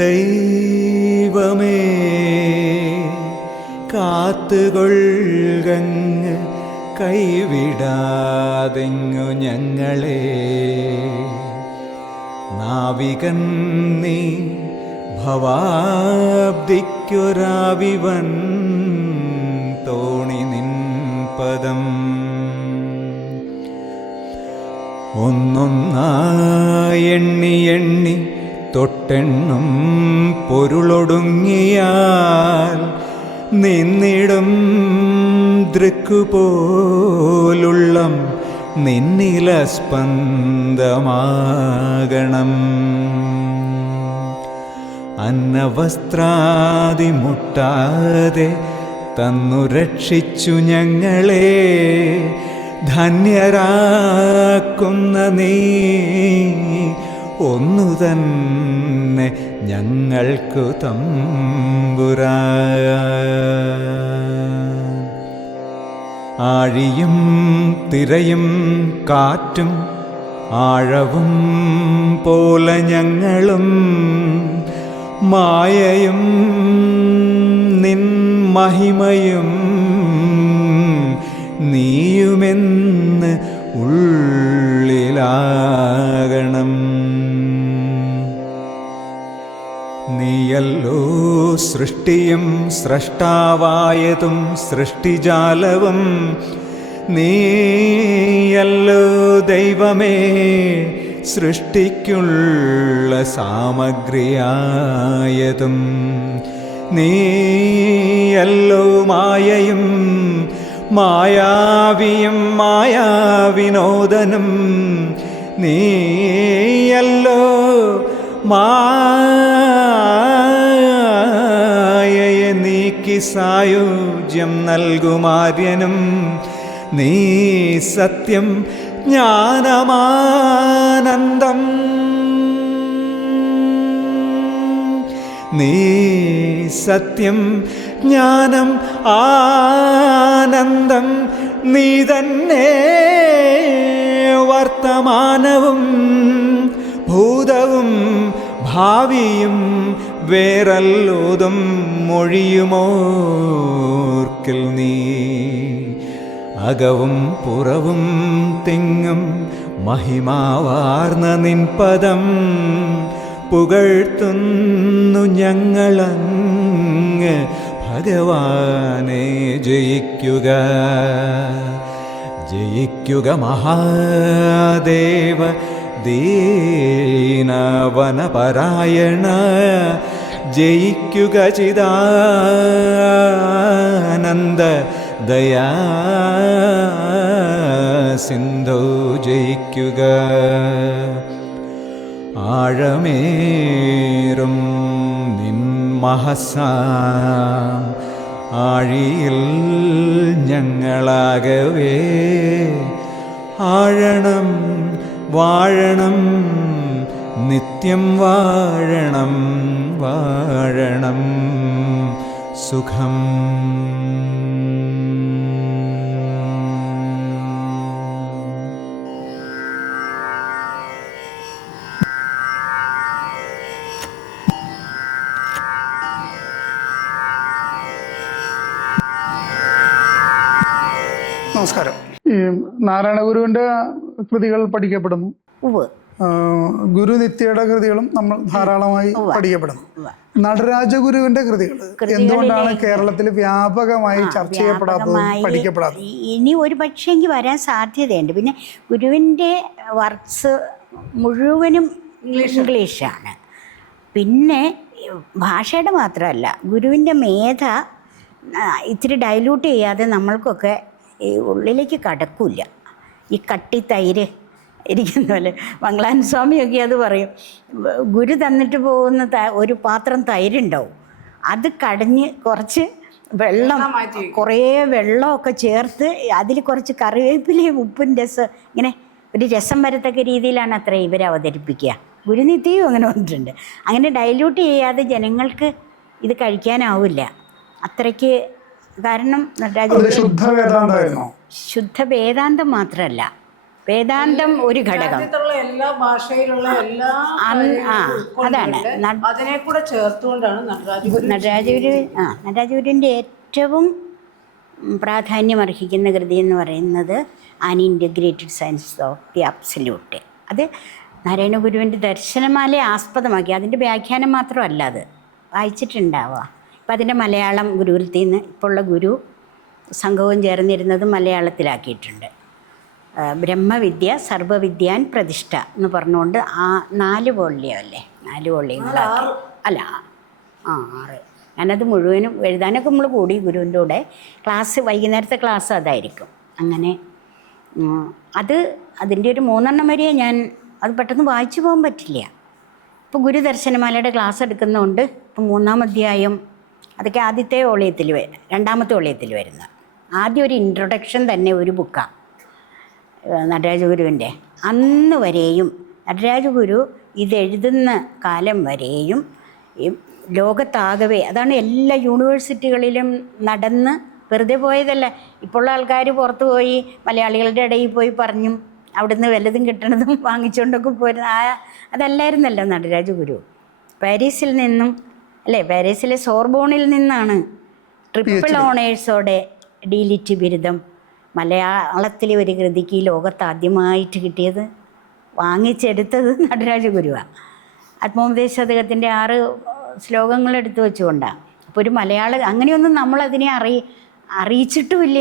ദൈവമേ കാത്തുകൊള്ളുകങ്ങ് കൈവിടാതെങ്ങു ഞങ്ങളെ. നാവികൻ നീ ഭവാബ്ദിക്കൊരാവിവൻ തോണി നിൻ പദം. ഒന്നൊന്നായി എണ്ണി എണ്ണി തൊട്ടെണ്ണും പൊരുളൊടുങ്ങിയാൽ നിന്നിടും ദൃക്കുപോലുള്ളം നിന്നില സ്പന്ദമാകണം. അന്നവസ്ത്രാദി മുട്ടാതെ തന്നു രക്ഷിച്ചു ഞങ്ങളെ. ധന്യരാക്കുന്ന നീ ഒന്നു തന്നെ ഞങ്ങൾക്കു തമ്പുരാൻ. ആഴിയും തിരയും കാറ്റും ആഴവും പോലെ ഞങ്ങളും മായയും നിൻ മഹിമയും നീയുമെന്ന് ഉള്ളിലാകണം. നീയല്ലോ സൃഷ്ടിയും സ്രഷ്ടാവായതും സൃഷ്ടിജാലവും. നീയല്ലോ ദൈവമേ സൃഷ്ടിക്കുള്ള സാമഗ്രിയായതും. നീയല്ലോ മായയും മായാവിയും മായാവിനോദനും. നീയല്ലോ മായയെ നീക്കി സായുജ്യം നൽകുമാര്യനും. നീ സത്യം ജ്ഞാനമാനന്ദം. നീ സത്യം ജ്ഞാനം ആനന്ദം. നീ തന്നെ വർത്തമാനവും ഭൂതവും ഭാവിയും വേറല്ലോതും മൊഴിയുമോർക്കിൽ നീ. അകവും പുറവും തിങ്ങും മഹിമാവാർന്ന നിൻ പദം പുകഴ്ത്തുന്നു ഞങ്ങളങ്ങ്. ഭഗവാനെ ജയിക്കുക ജയിക്കുക മഹാദേവ ദീനവനപരായണ. ജയിക്കുക ചിദാനന്ദ ദയാ സിന്ധു. ജയിക്കുക ആഴമേറും നിൻ മഹസാം ആഴിയിൽ ഞങ്ങളാകവേ. ആഴണം വാഴണം നിത്യം വാഴണം വാഴണം സുഖം. നമസ്കാരം. ഈ നാരായണ ഗുരുവിന്റെ കൃതികൾ പഠിക്കപ്പെടുന്നു. ഗുരുനിത്യയുടെ കൃതികളും നമ്മൾ ധാരാളമായി പഠിക്കപ്പെടുന്നു. നടരാജഗുരുവിന്റെ കൃതികൾ എന്തുകൊണ്ടാണ് കേരളത്തിൽ വ്യാപകമായി ചർച്ച ചെയ്യപ്പെടാത്തതും പഠിക്കപ്പെടാത്തതും? ഇനി ഒരു പക്ഷേങ്കിൽ വരാൻ സാധ്യതയുണ്ട്. പിന്നെ ഗുരുവിൻ്റെ വർക്ക്സ് മുഴുവനും ഇംഗ്ലീഷാണ്. പിന്നെ ഭാഷയുടെ മാത്രമല്ല, ഗുരുവിൻ്റെ മേധ ഇത്തിരി ഡൈല്യൂട്ട് ചെയ്യാതെ നമ്മൾക്കൊക്കെ ഈ ഉള്ളിലേക്ക് കടക്കില്ല. ഈ കട്ടി തൈര് ഇരിക്കുന്ന പോലെ മംഗളാൻ സ്വാമിയൊക്കെ അത് പറയും. ഗുരു തന്നിട്ട് പോകുന്ന ഒരു പാത്രം തൈരുണ്ടാവും, അത് കടഞ്ഞ് കുറച്ച് വെള്ളം, കുറേ വെള്ളമൊക്കെ ചേർത്ത് അതിൽ കുറച്ച് കറിവേപ്പിലയും ഉപ്പും രസം, ഇങ്ങനെ ഒരു രസം വരത്തക്ക രീതിയിലാണ് അത്ര ഇവർ അവതരിപ്പിക്കുക. ഗുരുനിത്യവും അങ്ങനെ വന്നിട്ടുണ്ട്. അങ്ങനെ ഡൈല്യൂട്ട് ചെയ്യാതെ ജനങ്ങൾക്ക് ഇത് കഴിക്കാനാവില്ല അത്രയ്ക്ക്. കാരണം ശുദ്ധ വേദാന്തം മാത്രമല്ല, വേദാന്തം ഒരു ഘടകം. രാജ്യത്തുള്ള എല്ലാ ഭാഷയിലുള്ള എല്ലാ അതാണ് അതിനെ കൂടെ ചേർത്തുകൊണ്ടാണ് നടരാജഗുരുവിൻ്റെ ഏറ്റവും പ്രാധാന്യമർഹിക്കുന്ന കൃതി എന്ന് പറയുന്നത് an integrated science of the absolute. അത് നാരായണഗുരുവിൻ്റെ ദർശനമാലയെ ആസ്പദമാക്കി, അതിൻ്റെ വ്യാഖ്യാനം മാത്രമല്ല, അത് വായിച്ചിട്ടുണ്ടാവുക. ഇപ്പം അതിൻ്റെ മലയാളം ഗുരുകുലത്തിൽ നിന്ന് ഇപ്പോൾ ഉള്ള ഗുരു സംഘവും ചേർന്നിരുന്നത് മലയാളത്തിലാക്കിയിട്ടുണ്ട്. ബ്രഹ്മവിദ്യ സർവവിദ്യാൻ പ്രതിഷ്ഠ എന്ന് പറഞ്ഞുകൊണ്ട് 4 വോള്യം അല്ലേ, 4 വോള്യങ്ങളാക്കി. അല്ല 6. ഞാനത് മുഴുവനും എഴുതാനൊക്കെ നമ്മൾ കൂടി ഗുരുവിൻ്റെ കൂടെ. ക്ലാസ് വൈകുന്നേരത്തെ ക്ലാസ് അതായിരിക്കും. അങ്ങനെ അതിൻ്റെ ഒരു 3 വരെ ഞാൻ അത് പെട്ടെന്ന് വായിച്ചു പോകാൻ പറ്റില്ല. ഇപ്പോൾ ഗുരുദർശനമാലയുടെ ക്ലാസ് എടുക്കുന്നതുകൊണ്ട് ഇപ്പം 3-ാം അധ്യായം അതൊക്കെ ആദ്യത്തെ വോള്യത്തിൽ 2ാമത്തെ വോള്യത്തിൽ വരുന്ന ആദ്യം ഒരു ഇൻട്രൊഡക്ഷൻ തന്നെ ഒരു ബുക്കാണ് നടരാജഗുരുവിൻ്റെ. അന്ന് വരെയും നടരാജഗുരു ഇതെഴുതുന്ന കാലം വരെയും ലോകത്താകവേ, അതാണ് എല്ലാ യൂണിവേഴ്സിറ്റികളിലും നടന്ന് വെറുതെ പോയതല്ല. ഇപ്പോൾ ആൾക്കാർ പുറത്ത് പോയി മലയാളികളുടെ ഇടയിൽ പോയി പറഞ്ഞും അവിടുന്ന് വല്ലതും കിട്ടണതും വാങ്ങിച്ചുകൊണ്ടൊക്കെ പോരുന്ന അതല്ലായിരുന്നല്ലോ നടരാജഗുരു. പാരീസിൽ നിന്നും അല്ലേ, പാരീസിലെ സോർബോണിൽ നിന്നാണ് ട്രിപ്പിൾ ഓണേഴ്സോടെ ഡീലിറ്റ് ബിരുദം മലയാളത്തിലെ ഒരു കൃതിക്ക് ഈ ലോകത്ത് ആദ്യമായിട്ട് കിട്ടിയത്, വാങ്ങിച്ചെടുത്തത് നടരാജഗുരുവാണ്. ആത്മോപദേശതകത്തിൻ്റെ 6 ശ്ലോകങ്ങൾ എടുത്തു വെച്ചുകൊണ്ടാണ്. അപ്പോൾ ഒരു അങ്ങനെയൊന്നും നമ്മളതിനെ അറിയിച്ചിട്ടുമില്ല.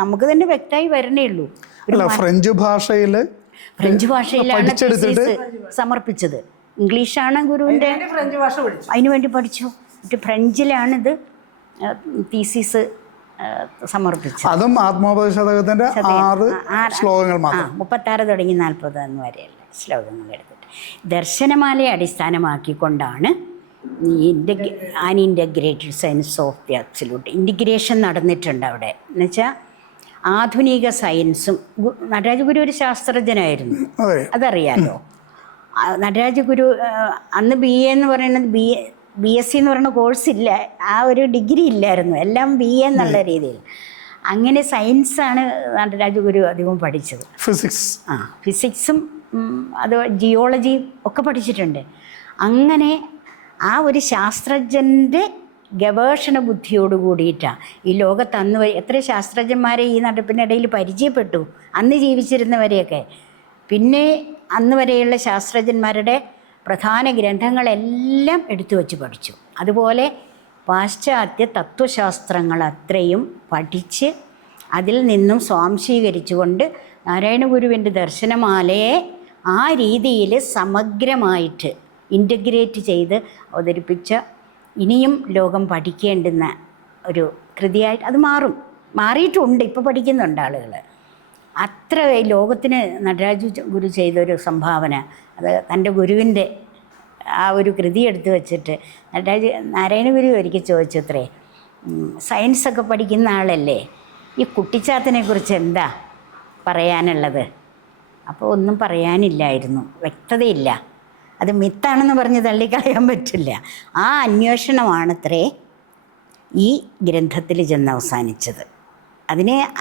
നമുക്ക് തന്നെ വ്യക്തമായി വരണേ ഉള്ളൂ. ഫ്രഞ്ച് ഭാഷയിലാണ് സമർപ്പിച്ചത്. ഇംഗ്ലീഷാണ് ഗുരുവിൻ്റെ, അതിനു വേണ്ടി പഠിച്ചു. ഫ്രഞ്ചിലാണിത് തീസിസ് സമർപ്പിച്ചത്. അതും ആത്മോപദേശതകത്തിന്റെ 6 ശ്ലോകങ്ങൾ മാത്രം, 36 തുടങ്ങി 40 വരെയുള്ള ശ്ലോകങ്ങൾ എടുത്തിട്ട് ദർശനമാലയെ അടിസ്ഥാനമാക്കിക്കൊണ്ടാണ് an integrated science of the absolute integration നടന്നിട്ടുണ്ട് അവിടെ. എന്നുവെച്ചാൽ ആധുനിക സയൻസും, നടരാജഗുരു ഒരു ശാസ്ത്രജ്ഞനായിരുന്നു, അതറിയാലോ. നടരാജഗുരു അന്ന് BA എന്ന് പറയുന്നത് BSc എന്ന് പറയുന്ന കോഴ്സില്ല, ആ ഒരു ഡിഗ്രി ഇല്ലായിരുന്നു, എല്ലാം BA എന്നുള്ള രീതിയിൽ. അങ്ങനെ സയൻസാണ് നടരാജഗുരു അധികവും പഠിച്ചത്. ഫിസിക്സും അത് ജിയോളജിയും ഒക്കെ പഠിച്ചിട്ടുണ്ട്. അങ്ങനെ ആ ഒരു ശാസ്ത്രജ്ഞൻ്റെ ഗവേഷണ ബുദ്ധിയോട് കൂടിയിട്ടാണ് ഈ ലോകത്ത് അന്ന് എത്ര ശാസ്ത്രജ്ഞന്മാരെ ഈ നടപ്പിനിടയിൽ പരിചയപ്പെട്ടു, അന്ന് ജീവിച്ചിരുന്നവരെയൊക്കെ. പിന്നെ അന്ന് വരെയുള്ള ശാസ്ത്രജ്ഞന്മാരുടെ പ്രധാന ഗ്രന്ഥങ്ങളെല്ലാം എടുത്തു വച്ച് പഠിച്ചു. അതുപോലെ പാശ്ചാത്യ തത്വശാസ്ത്രങ്ങൾ അത്രയും പഠിച്ച് അതിൽ നിന്നും സ്വാംശീകരിച്ചുകൊണ്ട് നാരായണഗുരുവിൻ്റെ ദർശനമാലയെ ആ രീതിയിൽ സമഗ്രമായിട്ട് ഇൻ്റഗ്രേറ്റ് ചെയ്ത് അവതരിപ്പിച്ച, ഇനിയും ലോകം പഠിക്കേണ്ടുന്ന ഒരു കൃതിയായിട്ട് അത് മാറിയിട്ടുണ്ട്. ഇപ്പോൾ പഠിക്കുന്നുണ്ട് ആളുകൾ. അത്ര ലോകത്തിന് ഗുരു ചെയ്തൊരു സംഭാവന, അത് തൻ്റെ ഗുരുവിൻ്റെ ആ ഒരു കൃതി എടുത്തു വച്ചിട്ട് നാരായണഗുരു ഒരിക്കൽ ചോദിച്ചത്രേ, സയൻസൊക്കെ പഠിക്കുന്ന ആളല്ലേ, ഈ കുട്ടിച്ചാത്തനെ കുറിച്ച് എന്താ പറയാനുള്ളത്? അപ്പോൾ ഒന്നും പറയാനില്ലായിരുന്നു, വ്യക്തതയില്ല. അത് മിത്താണെന്ന് പറഞ്ഞ് തള്ളിക്കളയാൻ പറ്റില്ല. ആ അന്വേഷണമാണത്രേ ഈ ഗ്രന്ഥത്തിൽ ചെന്ന് അവസാനിച്ചത്.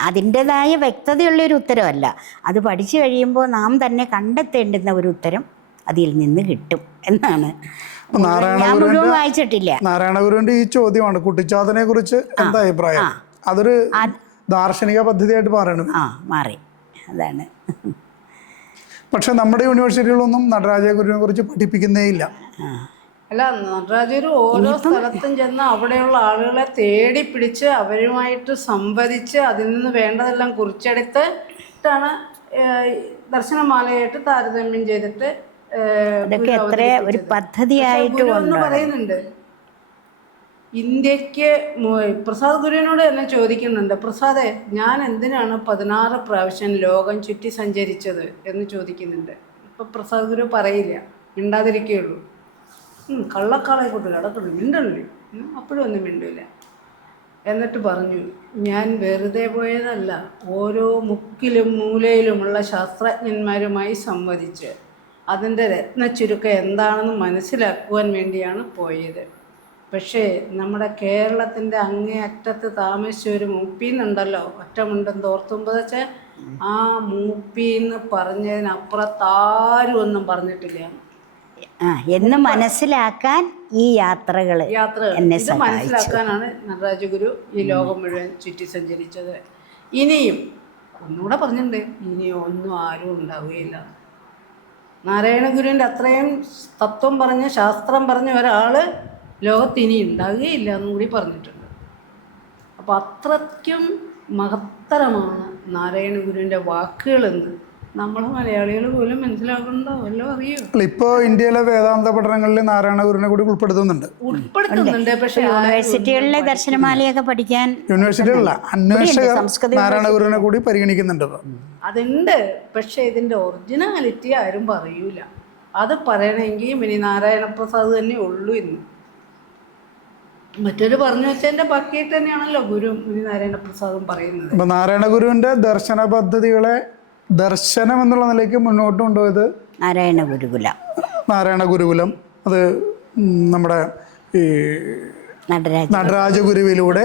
അതിൻ്റേതായ വ്യക്തതയുള്ളൊരു ഉത്തരമല്ല, അത് പഠിച്ചു കഴിയുമ്പോൾ നാം തന്നെ കണ്ടെത്തേണ്ടുന്ന ഒരു ഉത്തരം അതിൽ നിന്ന് കിട്ടും എന്നാണ്. ഞാൻ മുഴുവൻ വായിച്ചിട്ടില്ല. നാരായണഗുരുവിന്റെ ഈ ചോദ്യമാണ് കുട്ടിച്ചാത്തനെ കുറിച്ച് എന്താ അഭിപ്രായം, അതൊരു ദാർശനിക പദ്ധതിയായിട്ട് മാറി. അതാണ്. പക്ഷെ നമ്മുടെ യൂണിവേഴ്സിറ്റികളൊന്നും നടരാജഗുരുവിനെ കുറിച്ച് പഠിപ്പിക്കുന്നേ ഇല്ല. അല്ല, നടരാജഗുരു ഓരോ സ്ഥലത്തും ചെന്ന് അവിടെയുള്ള ആളുകളെ തേടി പിടിച്ച് അവരുമായിട്ട് സംവദിച്ച് അതിൽ നിന്ന് വേണ്ടതെല്ലാം കുറിച്ചെടുത്തിട്ടാണ് ദർശനമാലയായിട്ട് താരതമ്യം ചെയ്തിട്ട് ഒരു പദ്ധതിയായിട്ട് പറയുന്നുണ്ട്. ഇന്ത്യക്ക് പ്രസാദ് ഗുരുവിനോട് തന്നെ ചോദിക്കുന്നുണ്ട്, പ്രസാദേ, ഞാൻ എന്തിനാണ് 16 പ്രാവശ്യം ലോകം ചുറ്റി സഞ്ചരിച്ചത് എന്ന് ചോദിക്കുന്നുണ്ട്. ഇപ്പം പ്രസാദ് ഗുരു പറയില്ല, മിണ്ടാതിരിക്കുകയുള്ളൂ. കള്ളക്കാളായിക്കോട്ടെ കിടക്കുള്ളൂ, മിണ്ടല്ലേ, അപ്പോഴും ഒന്നും മിണ്ടില്ല. എന്നിട്ട് പറഞ്ഞു, ഞാൻ വെറുതെ പോയതല്ല, ഓരോ മുക്കിലും മൂലയിലുമുള്ള ശാസ്ത്രജ്ഞന്മാരുമായി സംവദിച്ച് അതിൻ്റെ രത്നച്ചുരുക്കം എന്താണെന്ന് മനസ്സിലാക്കുവാൻ വേണ്ടിയാണ് പോയത്. പക്ഷേ നമ്മുടെ കേരളത്തിൻ്റെ അങ്ങേ അറ്റത്ത് താമസിച്ച ഒരു മുപ്പീന്നുണ്ടല്ലോ, ഒറ്റമുണ്ടും തോർത്തുമ്പതച്ച് ആ മൂപ്പിന്ന് പറഞ്ഞതിനപ്പുറത്താരും ഒന്നും പറഞ്ഞിട്ടില്ല. എന്ന് മനസ്സിലാക്കാൻ ഈ യാത്രകൾ എന്നെ ഇത് മനസ്സിലാക്കാനാണ് നടരാജഗുരു ഈ ലോകം മുഴുവൻ ചുറ്റി സഞ്ചരിച്ചത്. ഇനിയും ഒന്നുകൂടെ പറഞ്ഞിട്ടുണ്ട്, ഇനിയും ഒന്നും ആരും ഉണ്ടാവുകയില്ല. നാരായണ ഗുരുവിൻ്റെ അത്രയും തത്വം പറഞ്ഞ് ശാസ്ത്രം പറഞ്ഞ ഒരാൾ ലോകത്ത് ഇനി ഉണ്ടാവുകയില്ല എന്നും കൂടി പറഞ്ഞിട്ടുണ്ട്. അപ്പോൾ അത്രയ്ക്കും മഹത്തരമാണ് നാരായണ ഗുരുവിൻ്റെ വാക്കുകളെന്ന് നമ്മൾ മലയാളികൾ പോലും മനസ്സിലാക്കണ്ടോ വല്ലോ അറിയോ? ഇപ്പോൾ ഇന്ത്യയിലെ വേദാന്ത പഠനങ്ങളിൽ നാരായണ ഗുരുവിനെ കൂടി ഉൾപ്പെടുത്തുന്നുണ്ട്. പക്ഷേ യൂണിവേഴ്സിറ്റികളിലെ ദർശനമാലയൊക്കെ പഠിക്കാൻ യൂണിവേഴ്സിറ്റികളില അന്വേഷകർ നാരായണ ഗുരുവിനെ കൂടി പരിഗണിക്കുന്നുണ്ട്. അതുണ്ട്, പക്ഷെ ഇതിൻ്റെ ഒറിജിനാലിറ്റി ആരും പറയൂല. അത് പറയണമെങ്കിൽ ഇനി നാരായണപ്രസാദ് തന്നെ ഉള്ളൂ ഇന്ന്. മറ്റൊരു പറഞ്ഞു വെച്ചതിൻ്റെ ബാക്കിയായിട്ട് തന്നെയാണല്ലോ ഗുരു മുനി നാരായണപ്രസാദും പറയുന്നത്. അപ്പം നാരായണ ഗുരുവിൻ്റെ ദർശന പദ്ധതികളെ ദർശനം എന്നുള്ള നിലയ്ക്ക് മുന്നോട്ട് കൊണ്ടുപോയത് നാരായണ ഗുരുകുലം. അത് നമ്മുടെ ഈ നടരാജ ഗുരുവിലൂടെ,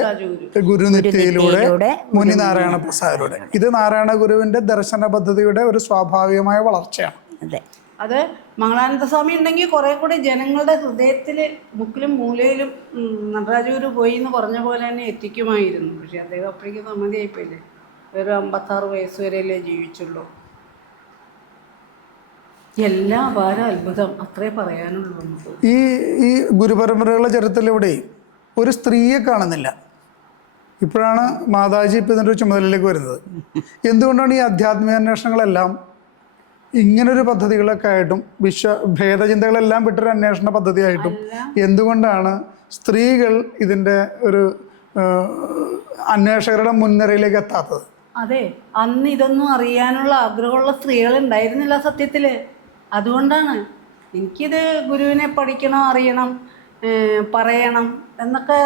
ഗുരുനിത്യയിലൂടെ, മുനി നാരായണ പ്രസാദിലൂടെ. ഇത് നാരായണ ഗുരുവിൻ്റെ ദർശന പദ്ധതിയുടെ ഒരു സ്വാഭാവികമായ വളർച്ചയാണ്. അത് മംഗളാനന്ദ സ്വാമി ഉണ്ടെങ്കിൽ കുറെ കൂടി ജനങ്ങളുടെ ഹൃദയത്തിൽ മുക്കിലും മൂലയിലും നടരാജഗുരു പോയി എന്ന് പറഞ്ഞ പോലെ തന്നെ എത്തിക്കുമായിരുന്നു. പക്ഷെ അദ്ദേഹം അപ്പോഴേക്കും സമ്മതിയായിപ്പോയില്ലേ, ഒരു 56 വയസ്സ് വരെയല്ലേ ജീവിച്ചുള്ളൂ. എല്ലാം അപാര അത്ഭുതം, അത്രേ പറയാനുള്ളൂ നമുക്ക്. ഈ ഗുരുപരമ്പരകളുടെ ചരിത്രത്തിലൂടെ ഒരു സ്ത്രീയെ കാണുന്നില്ല. ഇപ്പോഴാണ് മാതാജി ഇപ്പം ഇതിൻ്റെ ഒരു ചുമതലയിലേക്ക് വരുന്നത്. എന്തുകൊണ്ടാണ് ഈ ആധ്യാത്മിക അന്വേഷണങ്ങളെല്ലാം ഇങ്ങനൊരു പദ്ധതികളൊക്കെ ആയിട്ടും ഭേദചിന്തകളെല്ലാം വിട്ടൊരു അന്വേഷണ പദ്ധതിയായിട്ടും എന്തുകൊണ്ടാണ് സ്ത്രീകൾ ഇതിൻ്റെ ഒരു അന്വേഷകരുടെ മുൻനിരയിലേക്ക് എത്താത്തത്? അതെ, അന്ന് ഇതൊന്നും അറിയാനുള്ള ആഗ്രഹമുള്ള സ്ത്രീകൾ ഉണ്ടായിരുന്നില്ല സത്യത്തിൽ. അതുകൊണ്ടാണ് എനിക്കിത് ഗുരുവിനെ പഠിക്കണം, അറിയണം, പറയണം എന്നൊക്കെ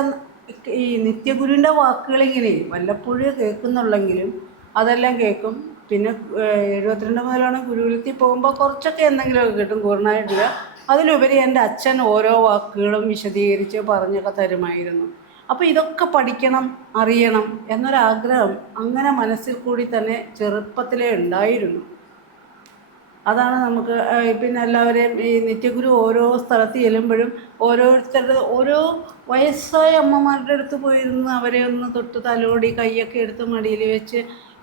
ഈ നിത്യഗുരുവിൻ്റെ വാക്കുകളിങ്ങനെ വല്ലപ്പോഴും കേൾക്കുന്നുള്ളെങ്കിലും അതെല്ലാം കേൾക്കും. പിന്നെ 72 മുതലാണ് ഗുരുകുലത്തിൽ പോകുമ്പോൾ കുറച്ചൊക്കെ എന്തെങ്കിലുമൊക്കെ കിട്ടും, പൂർണ്ണമായിട്ടില്ല. അതിലുപരി എൻ്റെ അച്ഛൻ ഓരോ വാക്കുകളും വിശദീകരിച്ച് പറഞ്ഞൊക്കെ തരുമായിരുന്നു. അപ്പോൾ ഇതൊക്കെ പഠിക്കണം, അറിയണം എന്നൊരാഗ്രഹം അങ്ങനെ മനസ്സിൽ കൂടി തന്നെ ചെറുപ്പത്തിലേ ഉണ്ടായിരുന്നു. അതാണ് നമുക്ക് പിന്നെ എല്ലാവരെയും ഈ നിത്യഗുരു ഓരോ സ്ഥലത്ത് ചെല്ലുമ്പോഴും ഓരോരുത്തരുടെ ഓരോ വയസ്സായ അമ്മമാരുടെ അടുത്ത് പോയിരുന്ന് അവരെ ഒന്ന് തൊട്ട് തലോടി കൈയൊക്കെ എടുത്ത് മടിയിൽ വെച്ച്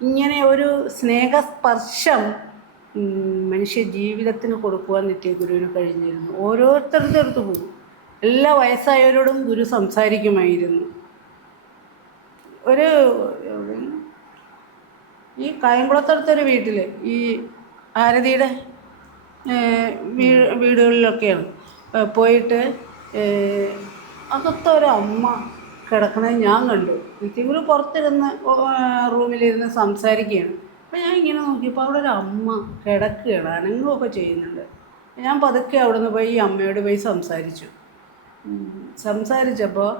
ഇങ്ങനെ ഒരു സ്നേഹസ്പർശം മനുഷ്യ ജീവിതത്തിന് കൊടുക്കുവാൻ നിത്യഗുരുവിന് കഴിഞ്ഞിരുന്നു. ഓരോരുത്തരുടെ അടുത്ത് പോകും, എല്ലാ വയസ്സായവരോടും ഗുരു സംസാരിക്കുമായിരുന്നു. ഒരു ഈ കായംകുളത്തടുത്തൊരു വീട്ടിൽ ഈ ഭാരതിയുടെ വീടുകളിലൊക്കെയാണ് പോയിട്ട് അകത്തൊരമ്മ കിടക്കണത് ഞാൻ കണ്ടു. നിത്യഗുരു പുറത്തിരുന്ന് റൂമിലിരുന്ന് സംസാരിക്കുകയാണ്. അപ്പോൾ ഞാൻ ഇങ്ങനെ നോക്കിയപ്പോൾ അവിടെ ഒരു അമ്മ കിടക്കുകയാണ്, അനങ്ങുകയൊക്കെ ചെയ്യുന്നുണ്ട്. ഞാൻ പതുക്കെ അവിടെ നിന്ന് പോയി ഈ അമ്മയോട് പോയി സംസാരിച്ചപ്പോൾ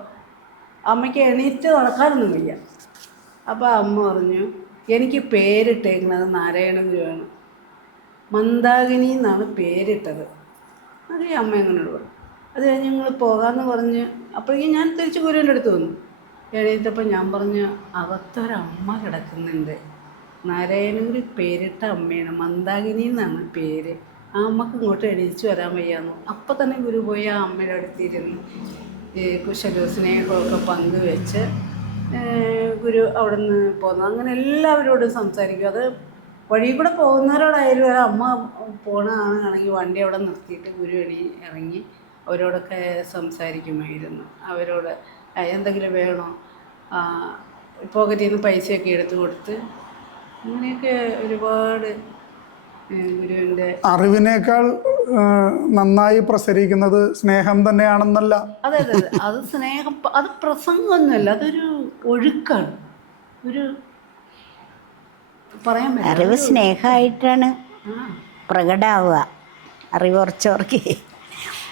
അമ്മയ്ക്ക് എണീറ്റ് നടക്കാനൊന്നും വയ്യ. അപ്പോൾ അമ്മ പറഞ്ഞു, എനിക്ക് പേരിട്ടേക്കുന്നത് നാരായണ ഗുരുവാണ്, മന്ദാകിനി എന്നാണ് പേരിട്ടത്. അത് ഈ അമ്മ എങ്ങനെയോട് പറഞ്ഞു. അത് കഴിഞ്ഞ് ഞങ്ങൾ പോകാമെന്ന് പറഞ്ഞ് അപ്പോഴേക്കും ഞാൻ തിരിച്ച് ഗുരുവിൻ്റെ അടുത്ത് വന്നു. എണീറ്റപ്പോൾ ഞാൻ പറഞ്ഞു, അകത്തൊരമ്മ കിടക്കുന്നുണ്ട്, നാരായണഗുരു പേരിട്ട അമ്മയാണ്, മന്ദാകിനി എന്നാണ് പേര്. ആ അമ്മക്ക് ഇങ്ങോട്ട് എണീച്ച് വരാൻ വയ്യാന്നു. അപ്പം തന്നെ ഗുരു പോയി ആ അമ്മയുടെ അടുത്തിരുന്ന് കുശലവും സ്നേഹമൊക്കെ പങ്കുവെച്ച് ഗുരു അവിടെ നിന്ന് പോന്നു. അങ്ങനെ എല്ലാവരോടും സംസാരിക്കും. അത് വഴി കൂടെ പോകുന്നവരോടായാലും ഒരു അമ്മ പോകണമെന്നാണെങ്കിൽ വണ്ടി അവിടെ നിർത്തിയിട്ട് ഗുരു ഇറങ്ങി അവരോടൊക്കെ സംസാരിക്കുമായിരുന്നു. അവരോട് എന്തെങ്കിലും വേണോ, പോക്കറ്റിൽ നിന്ന് പൈസയൊക്കെ എടുത്തു കൊടുത്ത് അങ്ങനെയൊക്കെ ഒരുപാട് ഗുരുവിൻ്റെ അറിവിനേക്കാൾ നന്നായി പ്രസരിക്കുന്നത് സ്നേഹം തന്നെയാണെന്നല്ല. അതെ അതെ അതെ, അത് സ്നേഹം, അത് പ്രസംഗമൊന്നുമല്ല, അതൊരു ഒഴുക്കാണ്. ഒരു പറയാൻ പറ്റില്ല, അറിവ് സ്നേഹമായിട്ടാണ് പ്രകടമാവുക, അറിവ് കുറച്ചവർക്ക്.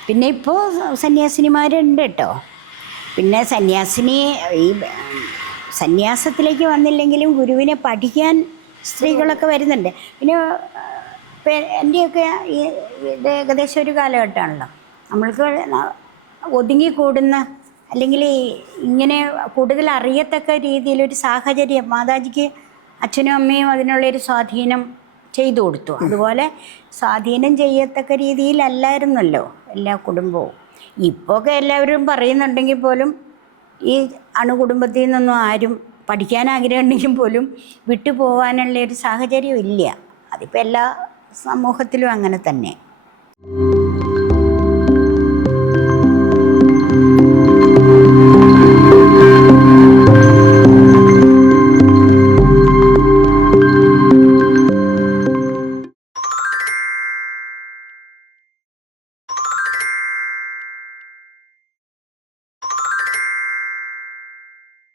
പിന്നെ ഇപ്പോൾ സന്യാസിനിമാരുണ്ട് കേട്ടോ. പിന്നെ ഈ സന്യാസത്തിലേക്ക് വന്നില്ലെങ്കിലും ഗുരുവിനെ പഠിക്കാൻ സ്ത്രീകളൊക്കെ വരുന്നുണ്ട്. പിന്നെ എൻ്റെയൊക്കെ ഇത് ഏകദേശം ഒരു കാലഘട്ടമാണല്ലോ, നമ്മൾക്ക് ഒതുങ്ങിക്കൂടുന്ന അല്ലെങ്കിൽ ഇങ്ങനെ കൂടുതൽ അറിയത്തക്ക രീതിയിലൊരു സാഹചര്യം മാതാജിക്ക് അച്ഛനും അമ്മയും അതിനുള്ളൊരു സ്വാധീനം ചെയ്തു കൊടുത്തു. അതുപോലെ സ്വാധീനം ചെയ്യത്തക്ക രീതിയിലല്ലായിരുന്നല്ലോ എല്ലാ കുടുംബവും. ഇപ്പോഴൊക്കെ എല്ലാവരും പറയുന്നുണ്ടെങ്കിൽ പോലും ഈ അണുകുടുംബത്തിൽ നിന്നൊന്നും ആരും പഠിക്കാൻ ആഗ്രഹമുണ്ടെങ്കിൽ പോലും വിട്ടുപോകാനുള്ള ഒരു സാഹചര്യം ഇല്ല. അതിപ്പോൾ എല്ലാ സമൂഹത്തിലും അങ്ങനെ തന്നെ.